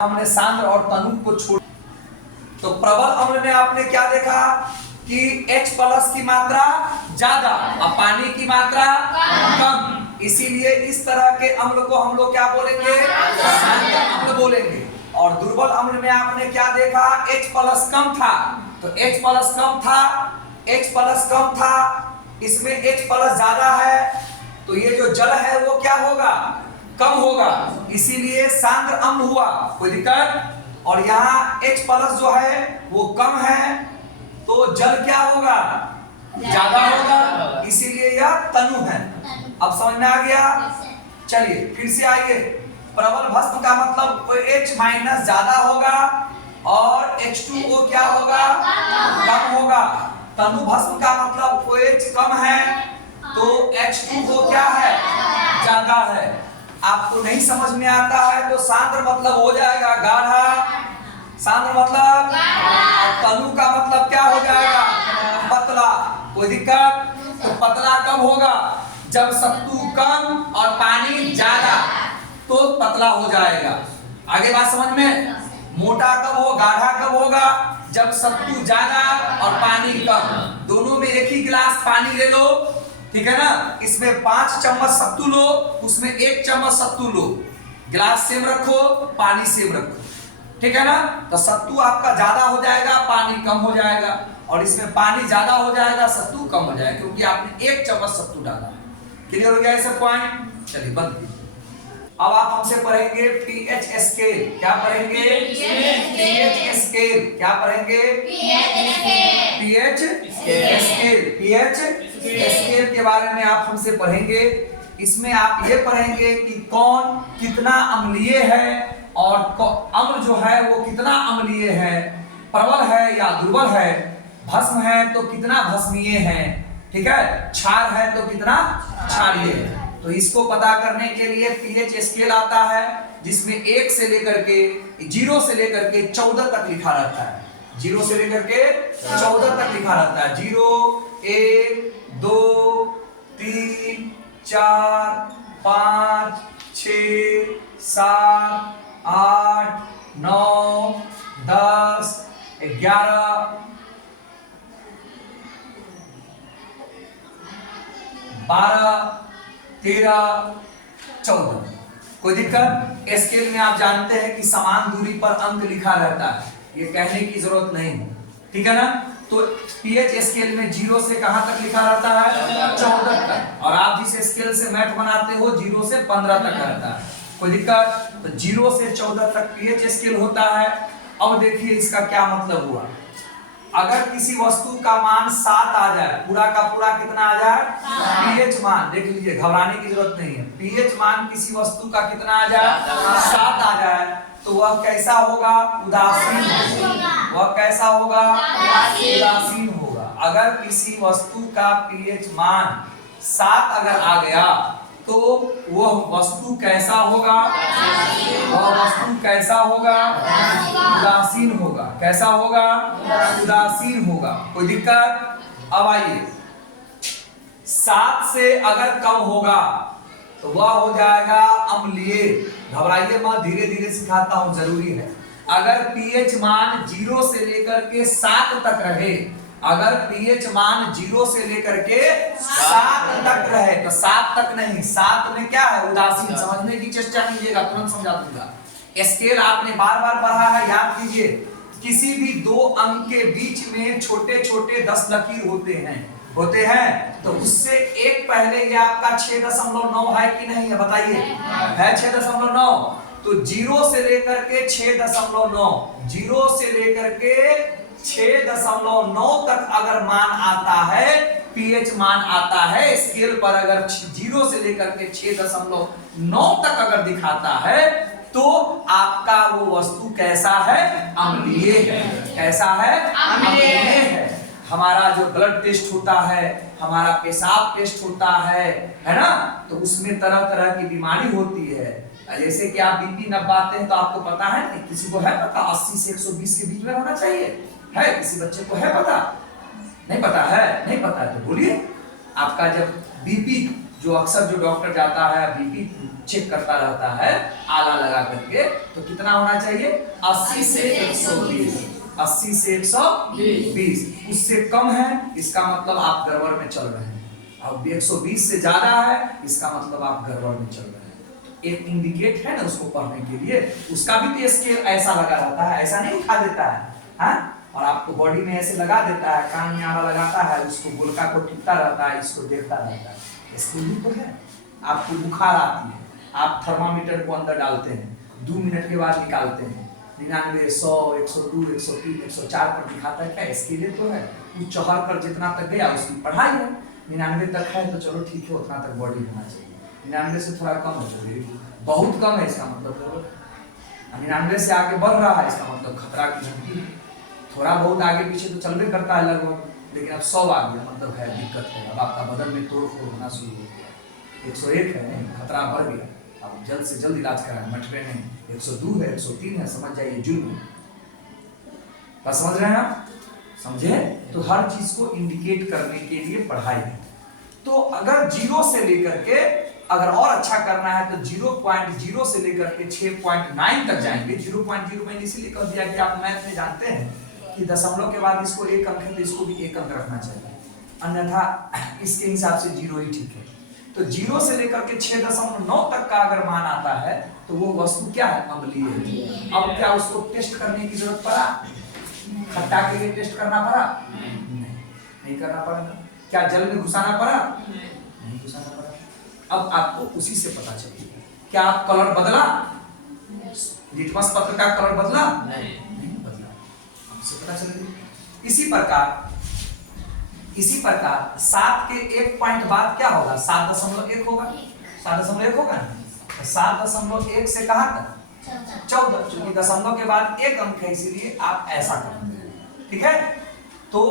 हमने सांद्र और तनु को छोड़, तो प्रबल अम्ल में आपने क्या देखा कि H प्लस की मात्रा ज्यादा और पानी की मात्रा कम, इसीलिए इस तरह के अम्ल को हम लोग क्या बोलेंगे, सांद्र अम्ल बोलेंगे। और दुर्बल अम्ल में आपने क्या देखा, H प्लस कम था, तो H प्लस कम था, H प्लस कम था, इसमें H प्लस ज्यादा है, तो ये जो जल है वो क्या होगा, कम होगा, इसीलिए सांद्र अम्ल हुआ। कोई दिक्कत? और यहाँ H प्लस जो है वो कम है, तो जल क्या होगा, ज्यादा होगा, इसीलिए यह तनु है। अब समझ में आ गया? चलिए फिर से आइए। प्रबल भस्म का मतलब H माइनस ज्यादा होगा और H2O क्या होगा, कम होगा। तनु भस्म का मतलब OH कम है तो H2O क्या है, ज्यादा है। आपको नहीं समझ में आता है तो सांद्र मतलब हो जाएगा गाढ़ा, सांद्र मतलब, तनु का मतलब क्या हो जाएगा, पतला। कोई दिक्कत? तो पतला कब होगा, जब सत्तू कम और पानी ज्यादा, तो पतला हो जाएगा। आगे बात समझ में? मोटा कब हो, गाढ़ा कब होगा, जब सत्तू ज्यादा और पानी कम। दोनों में एक ही गिलास पानी ले लो, ठीक है ना, इसमें 5 चम्मच सत्तू लो, उसमें 1 चम्मच सत्तू लो, गिलास सेम रखो, पानी सेम रखो, ठीक है ना। तो सत्तू आपका ज्यादा हो जाएगा, पानी कम हो जाएगा, और इसमें पानी ज्यादा हो जाएगा, सत्तू कम हो जाएगा, क्योंकि आपने 1 चम्मच सत्तू डाला। क्लियर हो गया ये सब पॉइंट? चलिए बंद कीजिए। अब आप हमसे पढ़ेंगे पीएच स्केल। क्या पढ़ेंगे? PH scale. क्या पढ़ेंगे? PH scale. पीएच स्केल के बारे में आप हमसे पढ़ेंगे। इसमें आप ये पढ़ेंगे कि कौन कितना अम्लीय है और अम्ल जो है वो कितना अम्लीय है, प्रबल है या दुर्बल है, भस्म है तो कितना भस्मीय है, ठीक है, क्षार है तो कितना क्षारीय है। तो इसको पता करने के लिए पीएच स्केल आता है, जिसमें 1 से लेकर के 0 से लेकर के 14 तक लिखा रहता है। 0 से लेकर के 14 तक लिखा रहता है। 0 1 2 3 4 5 6 7 8 9 10 11 12 13 14। कोई दिक्कत? स्केल में आप जानते हैं कि समान दूरी पर अंक लिखा रहता है, ये कहने की जरूरत नहीं है, ठीक है ना। तो पीएच स्केल में 0 से कहां तक लिखा रहता है, 14 तक। और आप जिस स्केल से मैथ बनाते हो 0 से 15 तक रहता है। कोई दिक्कत? तो 0 से 14 तक पीएच स्केल होता है। अब देखिए इसका क्या मतलब हुआ। अगर किसी वस्तु का मान 7 आ जाए, पूरा का पूरा कितना आ जाए, पीएच मान, देख लीजिए घबराने की जरूरत नहीं है, पीएच मान किसी वस्तु का कितना आ जाए, 7 आ जाए, तो वह कैसा होगा, उदासीन होगा। वह कैसा होगा, उदासीन होगा। अगर किसी वस्तु का पीएच मान 7 अगर आ गया तो वह वस्तु कैसा होगा, वह वस्तु कैसा होगा, उदासीन होगा। कैसा होगा, उदासीन होगा। कोई दिक्कत? अब आइए, 7 से अगर कम होगा तो वह हो जाएगा अम्लीय। घबराइए मत, धीरे धीरे सिखाता हूं, जरूरी है। अगर पीएच मान 0 से लेकर के 7 तक रहे, अगर पीएच मान 0 से लेकर के 7 तक रहे, तो 7 तक नहीं, 7 में क्या है, उदासीन। समझने की चेष्टा कीजिएगा, तुरंत समझा दूंगा। स्केल आपने बार बार पढ़ा है, याद कीजिए। किसी भी 2 अंक के बीच में छोटे छोटे 10 लकीर होते हैं, तो उससे एक पहले ये आपका 6.9 है कि नहीं है, बताइए। है 6.9। तो 0 से लेकर के 6.9, 0 से लेकर के 6.9 तक अगर मान आता है, पीएच मान आता है स्केल पर, अगर 0 से लेकर के 6.9 तक अगर दिखाता है, तो आपका वो वस्तु कैसा है, अम्लीय है। कैसा है, अम्लीय है। हमारा जो ब्लड टेस्ट होता है, हमारा पेशाब टेस्ट होता है ना, तो उसमें तरह तरह की बीमारी होती है। जैसे कि आप बीपी नपाते हैं तो आपको पता है, किसी को है पता 80 से 120 के बीच में होना चाहिए, है किसी बच्चे को है पता? नहीं पता है? नहीं पता है तो बोलिए। आपका जब बीपी, जो अक्सर जो डॉक्टर जाता है बीपी चेक करता रहता है आला लगा करके। तो कितना होना चाहिए? 80 से 120। 80 से 120, उससे कम है इसका मतलब आप गड़बड़ में चल रहे हैं। अब 120 से ज्यादा है इसका मतलब आप गड़बड़ में चल रहे हैं। एक इंडिकेट है ना उसको पढ़ने के लिए, उसका भी तो स्केल ऐसा लगा रहता है, ऐसा नहीं उठा देता है, हाँ? और आपको बॉडी में ऐसे लगा देता है, कान में आला लगाता है, उसको गोलका को टिपता रहता है, इसको देखता रहता है। स्केल भी तो है। आपको बुखार आती है, आप थर्मामीटर को अंदर डालते हैं, 2 मिनट के बाद निकालते हैं, 99, 100, 102, 103, 104 पर दिखाता है। क्या स्केल तो है? उस 74 जितना तक गया उसकी पढ़ाई है। 99 तक है तो चलो ठीक है, उतना तक बॉडी होना चाहिए। 99 से थोड़ा कम है तो बहुत कम है, इसका मतलब 99 से आगे बढ़ रहा है, इसका मतलब खतरा की घंटी है। थोड़ा बहुत आगे पीछे तो चलबे करता है लगभग, लेकिन अब 100 आ गया मतलब है दिक्कत है। अब आपका बदन में तोड़ फोड़ होना शुरू हो गया। 101 है नहीं, खतरा बढ़ गया, अब जल्द से जल्द इलाज कराएं, मटवे नहीं। 102 है, 103 है, समझ जाइए जुल्म है। बस समझ रहे हैं आप? समझे? तो हर चीज को इंडिकेट करने के लिए पढ़ाई है। तो अगर 0 से लेकर के अगर और अच्छा करना है तो 0.0 से लेकर के 6.9 तक जाएंगे। 0.0 मैंने इसीलिए कह दिया कि आप मैथ में जानते हैं कि दशमलव के बाद इसको 1 अंक है तो इसको भी 1 अंक रखना चाहिए, अन्यथा इसके हिसाब से 0 ही ठीक है। तो 0 से लेकर के 6.9 तक का अगर मान आता है तो वो वस्तु क्या है? अम्लीय है। अब क्या उसको टेस्ट करने की जरूरत पड़ा? खट्टा के लिए टेस्ट करना पड़ा? नहीं करना पड़ा। क्या जल में घुसाना पड़ा? नहीं घुसाना पड़ा। अब आपको उसी से पता चलेगा। क्या आप कलर बदला? लिटमस पत्र का कलर बदला? नहीं बदला। हमसे पता चलेगा। इसी प्रकार 7 के 1 पॉइंट बाद क्या होगा? 7.1 होगा। 7.1 होगा ना? 7.1 से कहां तक? 14, क्योंकि दशमलव के बाद 1 अंक है, इसीलिए आप ऐसा करेंगे, ठीक है? तो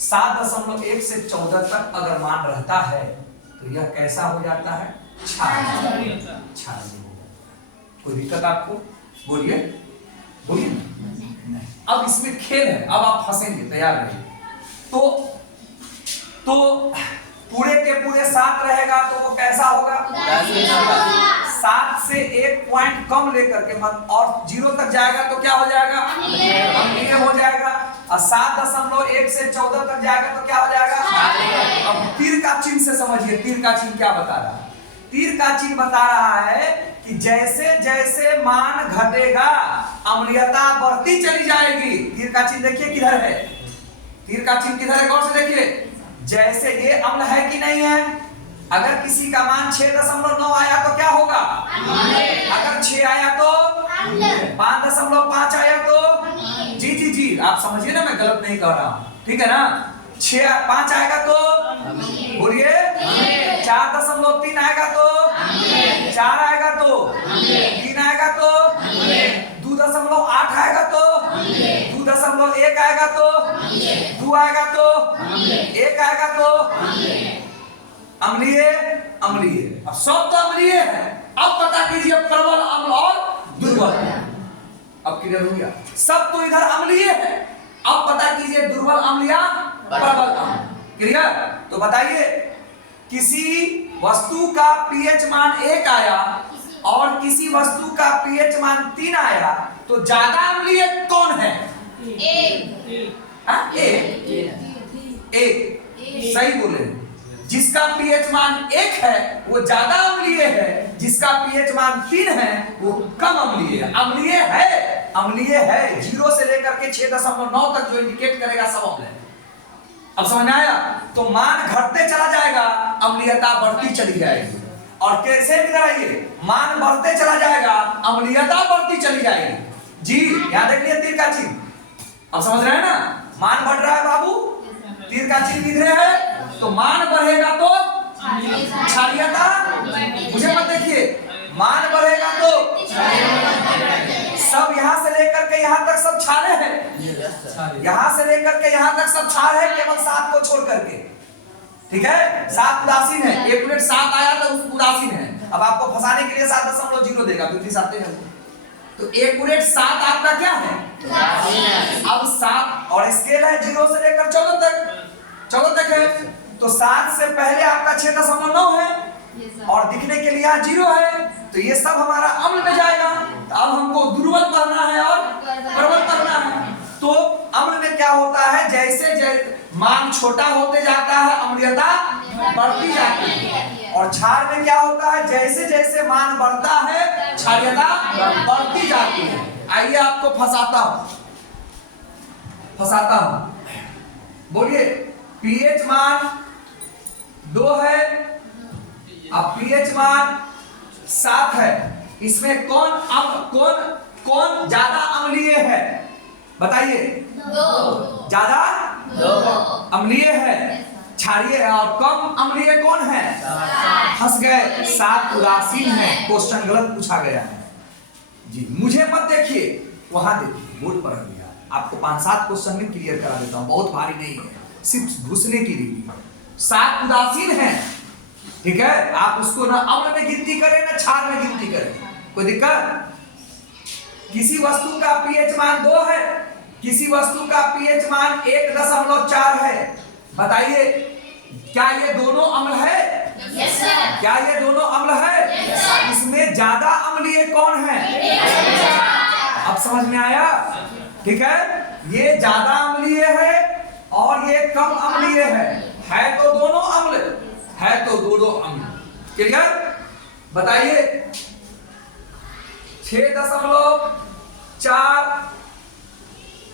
7.1 से 14 तक अगर मान रहता है तो यह कैसा हो जाता है? क्षारीय। कोई दिक्कत आपको? बोलिए बोलिए। नहीं। अब इसमें खेल है, अब आप फंसेंगे, तैयार रहिए। तो पूरे के पूरे 7 रहेगा तो वो कैसा होगा? 7 से 1 पॉइंट कम लेकर के और 0 तक जाएगा तो क्या हो जाएगा? अम्लीय हो जाएगा। और 7.1 से 14 तक जाएगा तो क्या हो जाएगा? अब तीर का चिन्ह से समझिए, तीर का चिन्ह क्या बता रहा है? तीर का चिन्ह बता रहा है कि जैसे जैसे मान घटेगा अम्लीयता बढ़ती चली जाएगी। तीर का चिन्ह देखिए किधर है? तीर का चिन्ह किधर है? गौर से देखिए। जैसे ये अम्ल है कि नहीं है? अगर किसी का मान 6.9 आया तो क्या होगा? अगर 6 आया तो 5.5 आया तो जी आप समझिए ना, मैं गलत नहीं कह रहा हूं, ठीक है ना? 5 आएगा तो बोलिए, 4.3 आएगा तो 4 आएगा तो 3 आएगा तो 2.8 आएगा तो 2.1 आएगा तो 2 आएगा तो 1 आएगा तो अम्लीय। अब सब तो अम्लीय है। अब पता कीजिए प्रबल अम्ल और दुर्बल। अब क्लियर हो गया? सब तो इधर अम्लीय है। अब पता कीजिए दुर्बल अम्ल या प्रबल अम्ल। क्लियर? तो बताइए, किसी वस्तु का पीएच मान 1 आया और किसी वस्तु का पीएच मान 3 आया तो ज्यादा अम्लीय कौन है? एक। सही बोले। जिसका पीएच मान 1 है वो ज्यादा अम्लीय है, जिसका पीएच मान 3 है वो कम अम्लीय है। अम्लीय है 0 से लेकर के 6.9 तक जो इंडिकेट करेगा सब अम्ल है। अब समझ में आया? तो मान घटते चला जाएगा, अम्लीयता बढ़ती चली जाएगी। और कैसे इधर आइए, मान बढ़ते चला जाएगा, अम्लीयता बढ़ती चली जाएगी। जी याद रखिए तीर का चिन्ह। अब समझ रहे हैं ना? मान बढ़ रहा है बाबू, तीर का चिन्ह किधर है? तो मान बढ़ेगा तो क्षारीयता, मुझे मत देखिए, मान बढ़ेगा तो सब यहां से लेकर के यहां तक सब क्षार है, यहां से लेकर के यहां तक सब क्षार है, केवल 7 को छोड़ करके, ठीक है? 7 उदासीन है। 1 मिनट 7 आया तो उदासीन है। अब आपको फंसाने के लिए 7.0 देगा, क्योंकि 7 है तो 1 मिनट 7 आपका क्या है? अब 7 और स्केल है 0 से लेकर 14 तक है। तो 7 से पहले आपका 6.9 है और दिखने के लिए 0 है। तो ये सब हमारा अम्ल में जाएगा। तो अब हमको दुर्बल पढ़ना है और प्रबल पढ़ना है। तो अम्ल में क्या होता है, जैसे जैसे मान छोटा होते जाता है अम्लीयता बढ़ती जाती है, और क्षार में क्या होता है, जैसे जैसे मान बढ़ता है क्षारीयता बढ़ती जाती है। आइए आपको फंसाता हूं, बोलिए पीएच मान 2 है, अब पीएच मान 7 है, इसमें कौन ज्यादा अम्लीय है, बताइए। ज्यादा अम्लीय है क्षारीय, और कम अम्लीय कौन है, फंस गए, 7 उदासीन है। क्वेश्चन गलत पूछा गया है जी, मुझे मत देखिए, वहां देखिए, बोर्ड पर दिया। आपको 5-7 क्वेश्चन में क्लियर करा देता हूं, बहुत भारी नहीं है, सिर्फ घुसने की लिए। 7 उदासीन है, ठीक है, आप उसको ना अम्ल में गिनती करें ना क्षार में गिनती करें, कोई दिक्कत। किसी वस्तु का पीएच मान 2 है, किसी वस्तु का पीएच मान 1.4 है, बताइए क्या ये दोनों अम्ल है? yes, क्या ये दोनों अम्ल है? yes, इसमें ज्यादा अम्लीय कौन है? अब समझ में आया, ठीक है, ये ज्यादा अम्लीय है और ये कम अम्लीय है तो दोनों अम्ल, है तो दोनों अम्ल, क्लियर। बताइए 6.4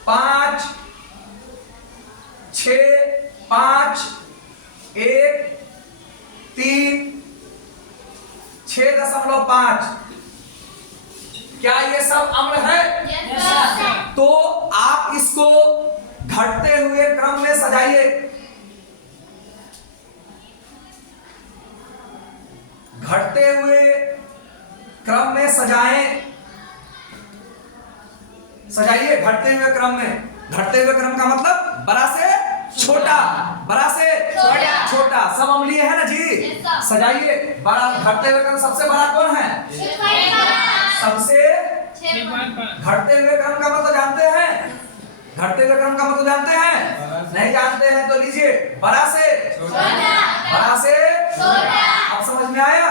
5 6 5 1 3 6.5, क्या ये सब अम्ल है? yes, तो आप इसको घटते हुए क्रम में सजाइए, घटते हुए क्रम में सजाइए, घटते हुए क्रम में। घटते हुए क्रम का मतलब बड़ा से छोटा, बड़ा से छोटा, सब अम्लीय है ना जी। सजाइए, बड़ा घटते हुए क्रम, सबसे बड़ा कौन है? सबसे घटते हुए क्रम का मतलब जानते हैं? घटते हुए क्रम का मतलब जानते हैं? नहीं जानते हैं तो लीजिए, बड़ा से बड़ा से अब समझ में आया?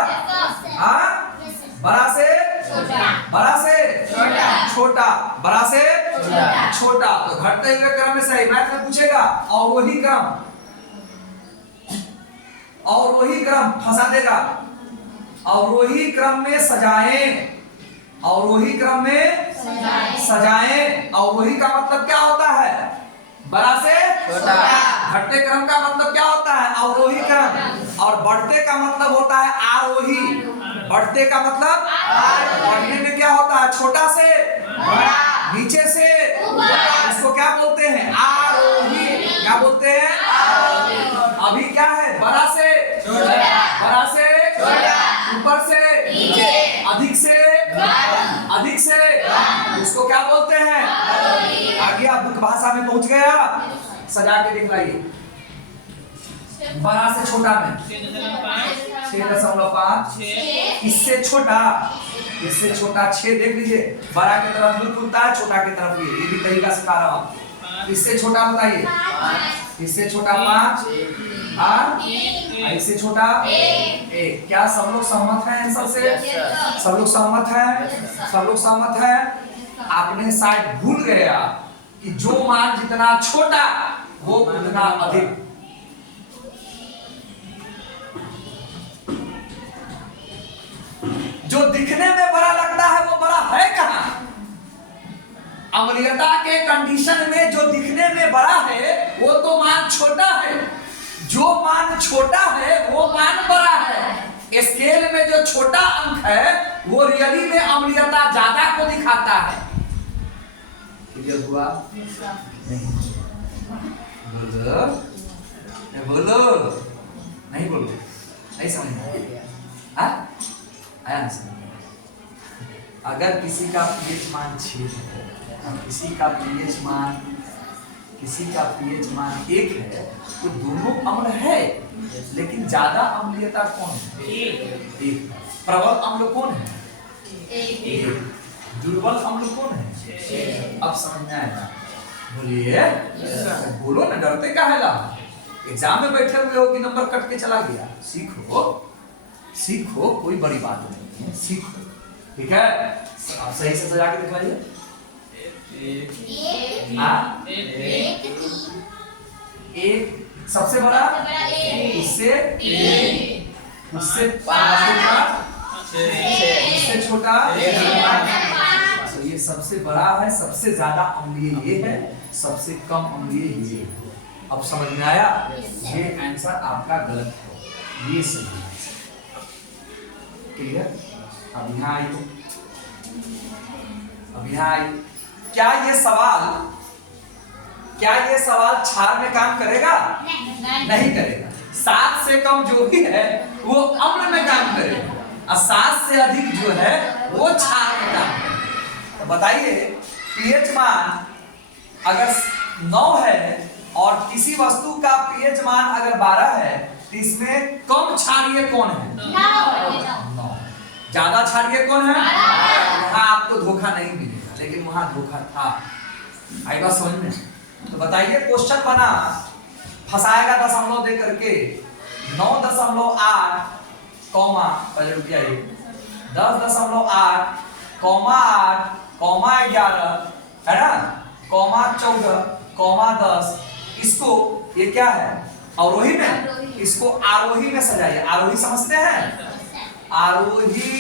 बड़ा से छोटा, बड़ा से छोटा। तो घटते हुए क्रम में सही, मैथ में पूछेगा और वही क्रम फंसा देगा। अवरोही क्रम में सजाएं, अवरोही क्रम में सजाएं। अवरोही का मतलब क्या होता है? बड़ा से छोटा। घटते क्रम का मतलब क्या होता है? अवरोही क्रम। और बढ़ते का मतलब होता है आरोही। बढ़ते का मतलब बढ़ने में क्या होता है? छोटा से बड़ा, नीचे से ऊपर, इसको क्या बोलते हैं? आरोही। क्या बोलते हैं? अभी क्या है? बड़ा से छोटा, बड़ा से छोटा, ऊपर से नीचे, अधिक से उसको क्या बोलते हैं? आगे आप मुख्य भाषा में पहुंच गया, सजा के दिखलाइए। बड़ा से छोटा में 6.5, इससे छोटा 6 देख लीजिए। बड़ा की तरफ मुंह खुलता है, छोटा की तरफ ये भी तरीका सिखा रहा हूं आपको। इससे छोटा बताइए, इससे छोटा 5 और इससे छोटा 1। क्या सब लोग सहमत हैं आंसर से? सब लोग सहमत हैं? सब लोग सहमत हैं? आपने शायद भूल गया कि जो मान जितना छोटा वो उतना अधिक। जो दिखने में बड़ा लगता है वो बड़ा है कहां? अम्लीयता के कंडीशन में जो दिखने में बड़ा है वो तो मान छोटा है, जो मान छोटा है वो मान बड़ा है। स्केल में जो छोटा अंक है वो रियली में अम्लीयता ज्यादा को दिखाता है। क्लियर हुआ? बोलो नहीं बोलो, नहीं समझ में आया ना? अगर किसी का पीएच मान 6 है, किसी का पीएच मान 1 है, तो दोनों अम्ल है, लेकिन ज्यादा अम्लीयता कौन है? एक। प्रबल अम्ल कौन है? एक। दुर्बल अम्ल कौन है? अब समझ में आएगा? बोलिए, बोलो ना, डरते काहे ला? एग्जाम में बैठे हुए हो कि नंबर कट के चला गया? सीखो, कोई बड़ी बात नहीं। है, सीखो। ठीक है, आप सही से सजा के दिखाइए। एक सबसे बड़ा, उससे छोटा, तो ये सबसे बड़ा है, सबसे ज्यादा अम्लीय ये है, सबसे कम अम्लीय ये है। अब समझ में आया? ये आंसर आपका गलत है, ये सही है। क्लियर? अब यहाँ आइए, क्या ये सवाल क्षार में काम करेगा? नहीं करेगा। 7 से कम जो भी है वो अम्ल में काम करेगा, और 7 से अधिक जो है वो क्षार में काम करेगा। तो बताइए, पीएच मान अगर 9 है और किसी वस्तु का पीएच मान अगर 12 है, तो इसमें कम क्षारीय कौन है? 9। ज्यादा क्षारीय कौन है? वहां आपको धोखा नहीं मिलेगा, लेकिन वहां धोखा था। आएगा समझ में? तो बताइए, क्वेश्चन बना, फंसाएगा दशमलव दे करके 9.8 कॉमा, पहले रुकिए, 10.8 कॉमा 8 कॉमा 11 है ना, कॉमा 14 कॉमा 10। इसको ये क्या है? अवरोही में, इसको आरोही में सजाइए। आरोही समझते हैं? आरोही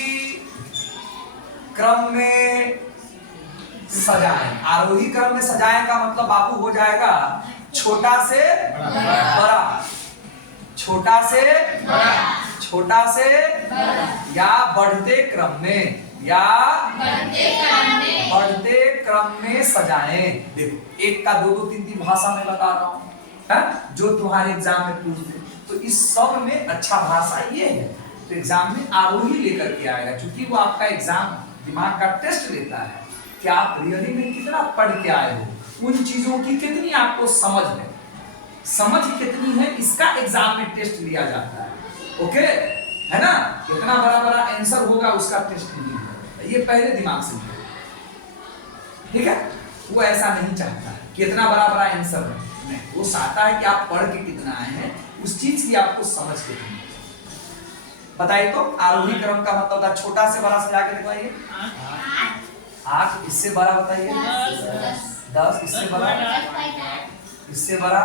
क्रम में सजाएं। आरोही क्रम में सजाएं का मतलब बाबू हो जाएगा छोटा से बड़ा, छोटा से या बढ़ते क्रम में, बढ़ते क्रम में सजाएं। देखो, एक का 2 2 3 3 भाषा में बता रहा हूं, है जो तुम्हारे एग्जाम में पूछते, तो इस सब में अच्छा भाषा ये है, तो एग्जाम में आरोही लेकर के आएगा, क्योंकि वो आपका एग्जाम दिमाग का टेस्ट लेता है कि आप रियली में कितना पढ़ के आए हो, उन चीजों की कितनी आपको समझ कितनी है, इसका एग्जाम में टेस्ट लिया जाता है। ओके, है ना? कितना बड़ा आंसर होगा उसका टेस्ट नहीं है, ये पहले दिमाग से। ठीक है, वो ऐसा नहीं चाहता है कि इतना बड़ा आंसर नहीं, वो चाहता है कि आप पढ़ के कितना आए हैं, उस चीज की आपको समझ कितनी। बताइए तो, आरोही क्रम का मतलब होता है छोटा से बड़ा सजा के दिखाइए। 8 इससे बड़ा बताइए, 10 इससे बड़ा, इससे बड़ा,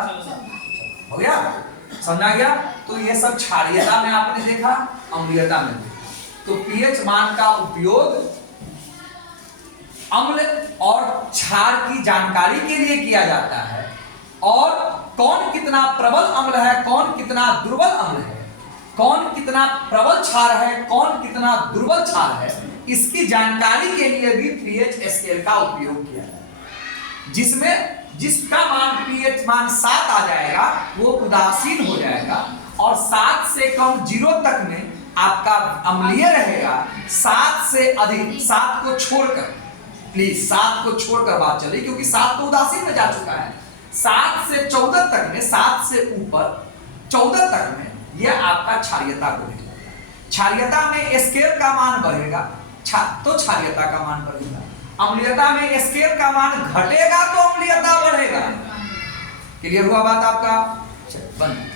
हो गया? समझा गया? तो ये सब क्षारीयता में आपने देखा, अम्लीयता में देखा। तो पीएच मान का उपयोग अम्ल और क्षार की जानकारी के लिए किया जाता है, और कौन कितना प्रबल अम्ल है, कौन कितना दुर्बल अम्ल है, कौन कितना प्रबल क्षार है, कौन कितना दुर्बल क्षार है, इसकी जानकारी के लिए भी पीएच स्केल का उपयोग किया जाता है। जिसमें जिसका मान पीएच मान 7 आ जाएगा वो उदासीन हो जाएगा, और 7 से कम 0 तक में आपका अम्लीय रहेगा। 7 से अधिक, 7 को छोड़कर, प्लीज 7 को छोड़कर बात चले, क्योंकि 7 तो उदासीन में जा चुका है। 7 से 14 तक में, 7 से ऊपर 14 तक में यह आपका क्षारीयता को ले जाएगा। क्षारीयता में स्केल का मान बढ़ेगा तो क्षारीयता का मान बढ़ेगा, अम्लीयता में स्केल का मान घटेगा तो अम्लीयता बढ़ेगा। क्लियर हुआ बात आपका? बंद।